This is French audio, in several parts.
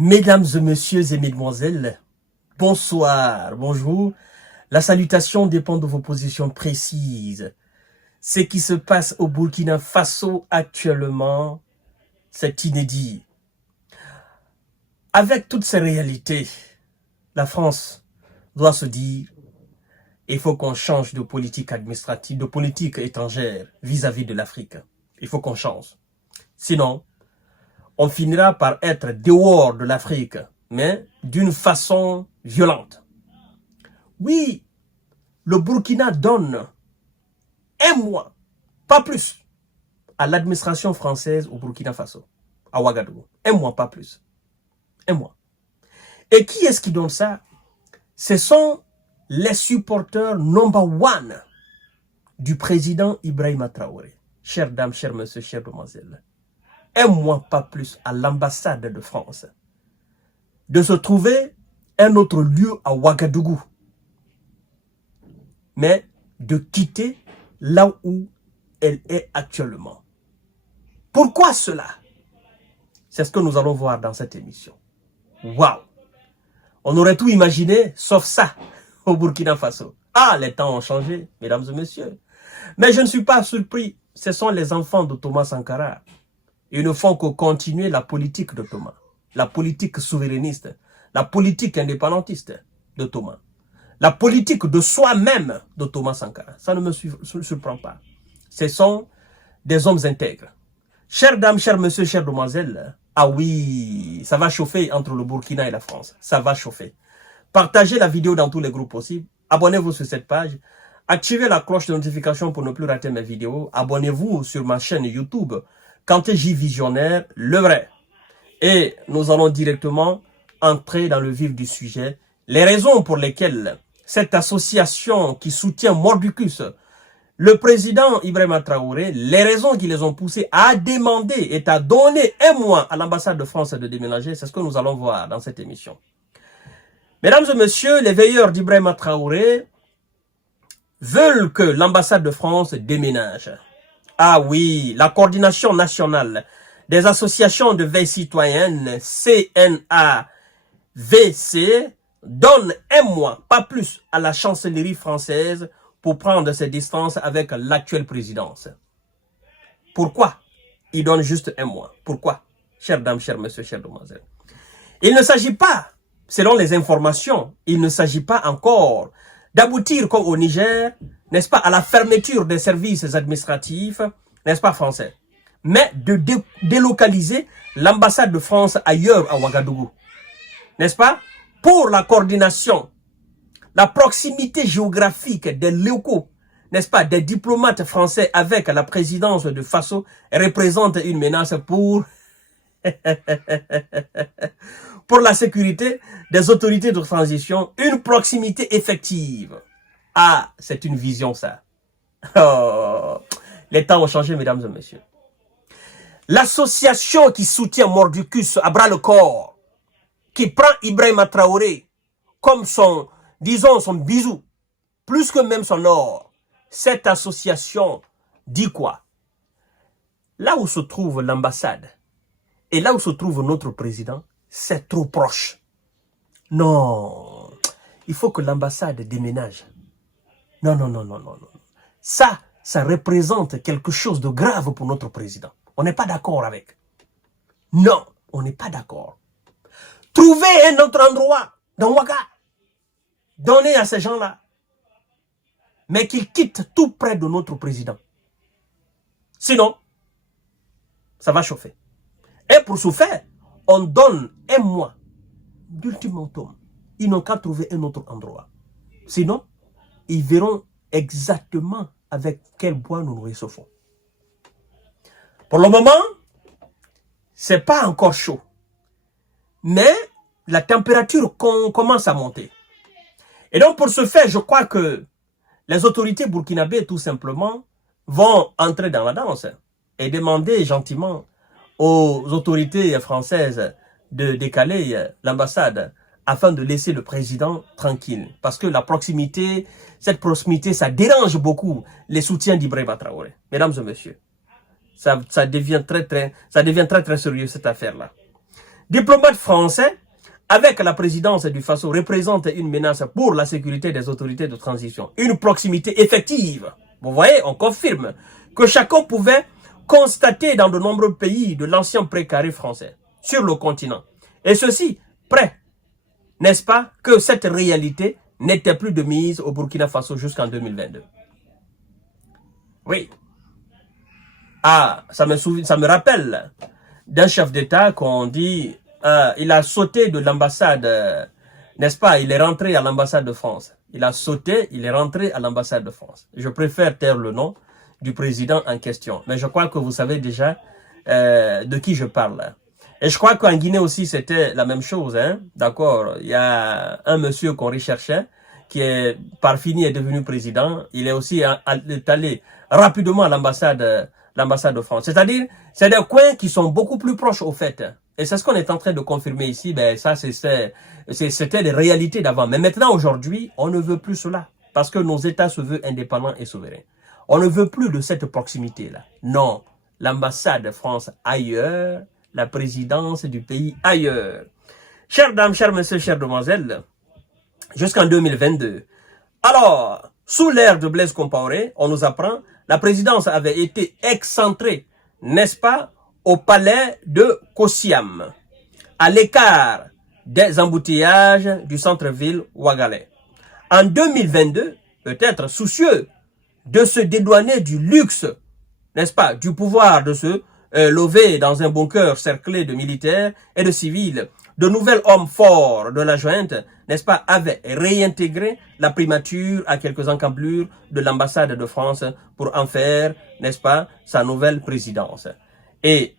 Mesdames et messieurs et mesdemoiselles, bonsoir, bonjour. La salutation dépend de vos positions précises. Ce qui se passe au Burkina Faso actuellement, c'est inédit. Avec toutes ces réalités, la France doit se dire, il faut qu'on change de politique administrative, de politique étrangère vis-à-vis de l'Afrique. Il faut qu'on change. Sinon, on finira par être dehors de l'Afrique, mais d'une façon violente. Oui, le Burkina donne un mois, pas plus, à l'administration française au Burkina Faso, à Ouagadougou. Un mois, pas plus. Un mois. Et qui est-ce qui donne ça? Ce sont les supporters number one du président Ibrahima Traoré. Chères dames, chers messieurs, chères demoiselles. Un mois, pas plus, à l'ambassade de France, de se trouver un autre lieu à Ouagadougou, mais de quitter là où elle est actuellement. Pourquoi cela? C'est ce que nous allons voir dans cette émission. Waouh! On aurait tout imaginé, sauf ça, au Burkina Faso. Ah, les temps ont changé, mesdames et messieurs. Mais je ne suis pas surpris. Ce sont les enfants de Thomas Sankara. Ils ne font que continuer la politique de Thomas, la politique souverainiste, la politique indépendantiste de Thomas, la politique de soi-même de Thomas Sankara. Ça ne me surprend pas. Ce sont des hommes intègres. Chères dames, chers messieurs, chères demoiselles, ah oui, ça va chauffer entre le Burkina et la France. Ça va chauffer. Partagez la vidéo dans tous les groupes possibles. Abonnez-vous sur cette page. Activez la cloche de notification pour ne plus rater mes vidéos. Abonnez-vous sur ma chaîne YouTube. Kanté J Visionnaire, le vrai. Et nous allons directement entrer dans le vif du sujet. Les raisons pour lesquelles cette association qui soutient Mordicus, le président Ibrahima Traoré, les raisons qui les ont poussés à demander et à donner un mois à l'ambassade de France de déménager, c'est ce que nous allons voir dans cette émission. Mesdames et messieurs, les veilleurs d'Ibrahima Traoré veulent que l'ambassade de France déménage. Ah oui, la coordination nationale des associations de veille citoyenne, CNAVC, donne un mois, pas plus, à la chancellerie française pour prendre ses distances avec l'actuelle présidence. Pourquoi? Il donne juste un mois. Pourquoi? Chères dames, chers messieurs, chères demoiselles. Il ne s'agit pas, selon les informations, il ne s'agit pas encore d'aboutir comme au Niger, n'est-ce pas, à la fermeture des services administratifs, n'est-ce pas, français, mais de délocaliser l'ambassade de France ailleurs à Ouagadougou, n'est-ce pas, pour la coordination, la proximité géographique des locaux, n'est-ce pas, des diplomates français avec la présidence de Faso représente une menace pour la sécurité des autorités de transition, une proximité effective. Ah, c'est une vision ça. Oh, les temps ont changé, mesdames et messieurs. L'association qui soutient Mordicus à bras le corps, qui prend Ibrahima Traoré comme son, disons, son bisou, plus que même son or, cette association dit quoi? Là où se trouve l'ambassade et là où se trouve notre président, c'est trop proche. Non, il faut que l'ambassade déménage. Non, non, non, non, non, non. Ça représente quelque chose de grave pour notre président. On n'est pas d'accord avec. Non, on n'est pas d'accord. Trouvez un autre endroit dans Ouaga. Donnez à ces gens-là. Mais qu'ils quittent tout près de notre président. Sinon, ça va chauffer. Et pour ce faire, on donne un mois d'ultimatum. Ils n'ont qu'à trouver un autre endroit. Sinon, ils verront exactement avec quel bois nous nous réchauffons. Pour le moment, c'est pas encore chaud. Mais la température commence à monter. Et donc, pour ce faire, je crois que les autorités burkinabées, tout simplement, vont entrer dans la danse et demander gentiment aux autorités françaises de décaler l'ambassade afin de laisser le président tranquille. Parce que la proximité, cette proximité, ça dérange beaucoup les soutiens d'Ibrahima Traoré. Mesdames et messieurs, ça devient très sérieux cette affaire-là. diplomates français, avec la présidence du Faso, représentent une menace pour la sécurité des autorités de transition. Une proximité effective. Vous voyez, on confirme que chacun pouvait constater dans de nombreux pays de l'ancien précaré français sur le continent. Et ceci, prêt, n'est-ce pas, que cette réalité n'était plus de mise au Burkina Faso jusqu'en 2022. Oui. Ah, ça me rappelle d'un chef d'État qu'on dit, il a sauté de l'ambassade, n'est-ce pas, il est rentré à l'ambassade de France. Il a sauté, il est rentré à l'ambassade de France. Je préfère taire le nom du président en question. Mais je crois que vous savez déjà de qui je parle. Et je crois qu'en Guinée aussi, c'était la même chose. Hein? D'accord. Il y a un monsieur qu'on recherchait, qui est par fini est devenu président. Il est aussi allé rapidement à l'ambassade de France. C'est-à-dire, c'est des coins qui sont beaucoup plus proches au fait. Et c'est ce qu'on est en train de confirmer ici. Ben ça, c'était les réalités d'avant. Mais maintenant, aujourd'hui, on ne veut plus cela. Parce que nos États se veulent indépendants et souverains. On ne veut plus de cette proximité-là. Non. L'ambassade de France ailleurs, la présidence du pays ailleurs. Chères dames, chers messieurs, chères demoiselles, jusqu'en 2022. Alors, sous l'ère de Blaise Compaoré, on nous apprend, la présidence avait été excentrée, n'est-ce pas, au palais de Kosiam, à l'écart des embouteillages du centre-ville Ouagalais. En 2022, peut-être soucieux de se dédouaner du luxe, n'est-ce pas, du pouvoir de se lever dans un bunker cerclé de militaires et de civils, de nouveaux hommes forts de la junte, n'est-ce pas, avaient réintégré la primature à quelques encablures de l'ambassade de France pour en faire, n'est-ce pas, sa nouvelle présidence. Et,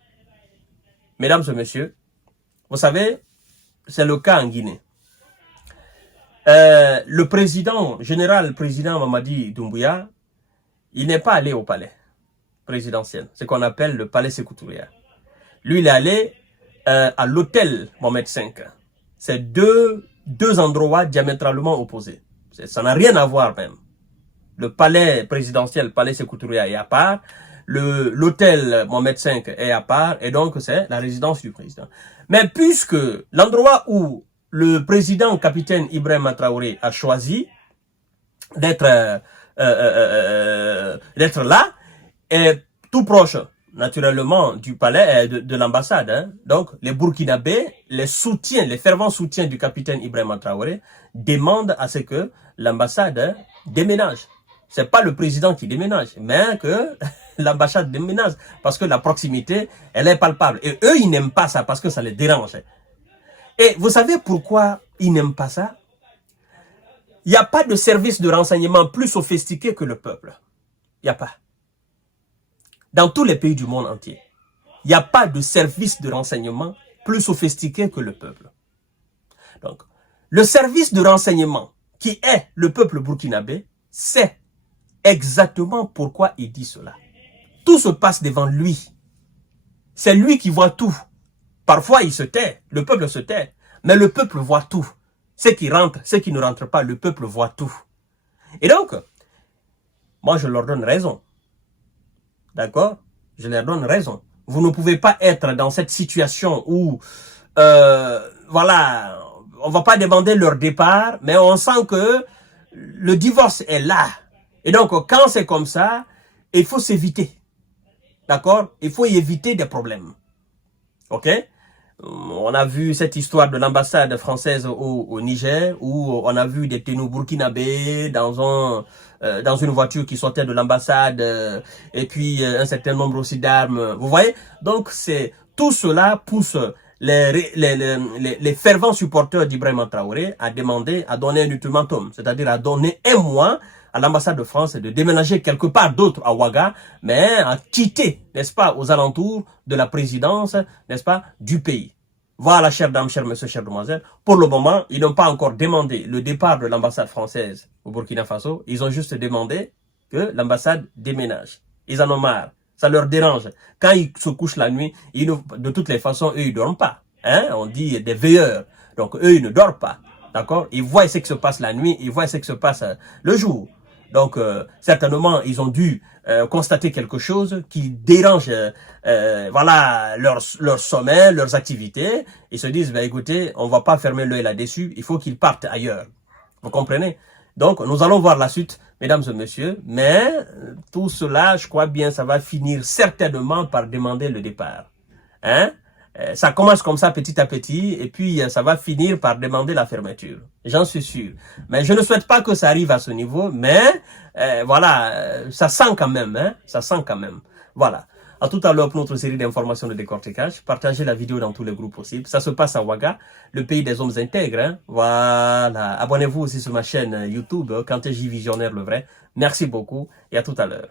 mesdames et messieurs, vous savez, c'est le cas en Guinée. Le président Mamadi Doumbouya, il n'est pas allé au palais présidentiel, ce qu'on appelle le palais Sékou Touré. Lui, il est allé à l'hôtel Mohamed V. C'est deux endroits diamétralement opposés. Ça n'a rien à voir même. Le palais présidentiel, le palais Sékou Touré est à part. L'hôtel Mohamed V est à part. Et donc, c'est la résidence du président. Mais puisque l'endroit où le président capitaine Ibrahima Traoré a choisi d'être là, est tout proche, naturellement, du palais, de l'ambassade. Hein. Donc, les Burkinabés, les fervents soutiens du capitaine Ibrahima Traoré demandent à ce que l'ambassade déménage. C'est pas le président qui déménage, mais que l'ambassade déménage. Parce que la proximité, elle est palpable. Et eux, ils n'aiment pas ça parce que ça les dérange. Et vous savez pourquoi ils n'aiment pas ça? Il n'y a pas de service de renseignement plus sophistiqué que le peuple. Il n'y a pas. Dans tous les pays du monde entier, il n'y a pas de service de renseignement plus sophistiqué que le peuple. Donc, le service de renseignement qui est le peuple burkinabé, c'est exactement pourquoi il dit cela. Tout se passe devant lui. C'est lui qui voit tout. Parfois, il se tait, le peuple se tait, mais le peuple voit tout. Ceux qui rentrent, ceux qui ne rentrent pas, le peuple voit tout. Et donc, moi, je leur donne raison. D'accord? Je leur donne raison. Vous ne pouvez pas être dans cette situation où, voilà, on va pas demander leur départ, mais on sent que le divorce est là. Et donc, quand c'est comme ça, il faut s'éviter. D'accord? Il faut y éviter des problèmes. OK? On a vu cette histoire de l'ambassade française au Niger, où on a vu des ténors burkinabés dans une voiture qui sortait de l'ambassade, et puis un certain nombre aussi d'armes. Vous voyez? Donc, tout cela pousse les fervents supporters d'Ibrahima Traoré à demander, à donner un ultimatum, c'est-à-dire à donner un mois à l'ambassade de France de déménager quelque part d'autre à Ouaga, mais à quitter, n'est-ce pas, aux alentours de la présidence, n'est-ce pas, du pays. Voilà, chères dames, chers messieurs, chères demoiselles, pour le moment, ils n'ont pas encore demandé le départ de l'ambassade française au Burkina Faso, ils ont juste demandé que l'ambassade déménage. Ils en ont marre, ça leur dérange. Quand ils se couchent la nuit, de toutes les façons, eux, ils ne dorment pas. Hein? On dit des veilleurs, donc eux, ils ne dorment pas. D'accord? Ils voient ce qui se passe la nuit, ils voient ce qui se passe le jour. Donc, certainement, ils ont dû constater quelque chose qui dérange voilà, leur sommeil, leurs activités. Ils se disent, ben, écoutez, on ne va pas fermer l'œil là-dessus, il faut qu'ils partent ailleurs. Vous comprenez? Donc, nous allons voir la suite, mesdames et messieurs. Mais tout cela, je crois bien, ça va finir certainement par demander le départ. Hein? Ça commence comme ça petit à petit et puis ça va finir par demander la fermeture. J'en suis sûr. Mais je ne souhaite pas que ça arrive à ce niveau, mais voilà, ça sent quand même, hein? Ça sent quand même. Voilà. À tout à l'heure pour notre série d'informations de décortiquage. Partagez la vidéo dans tous les groupes possibles. Ça se passe à Ouaga, le pays des hommes intègres. Hein? Voilà. Abonnez-vous aussi sur ma chaîne YouTube, Kanté J Visionnaire le vrai. Merci beaucoup et à tout à l'heure.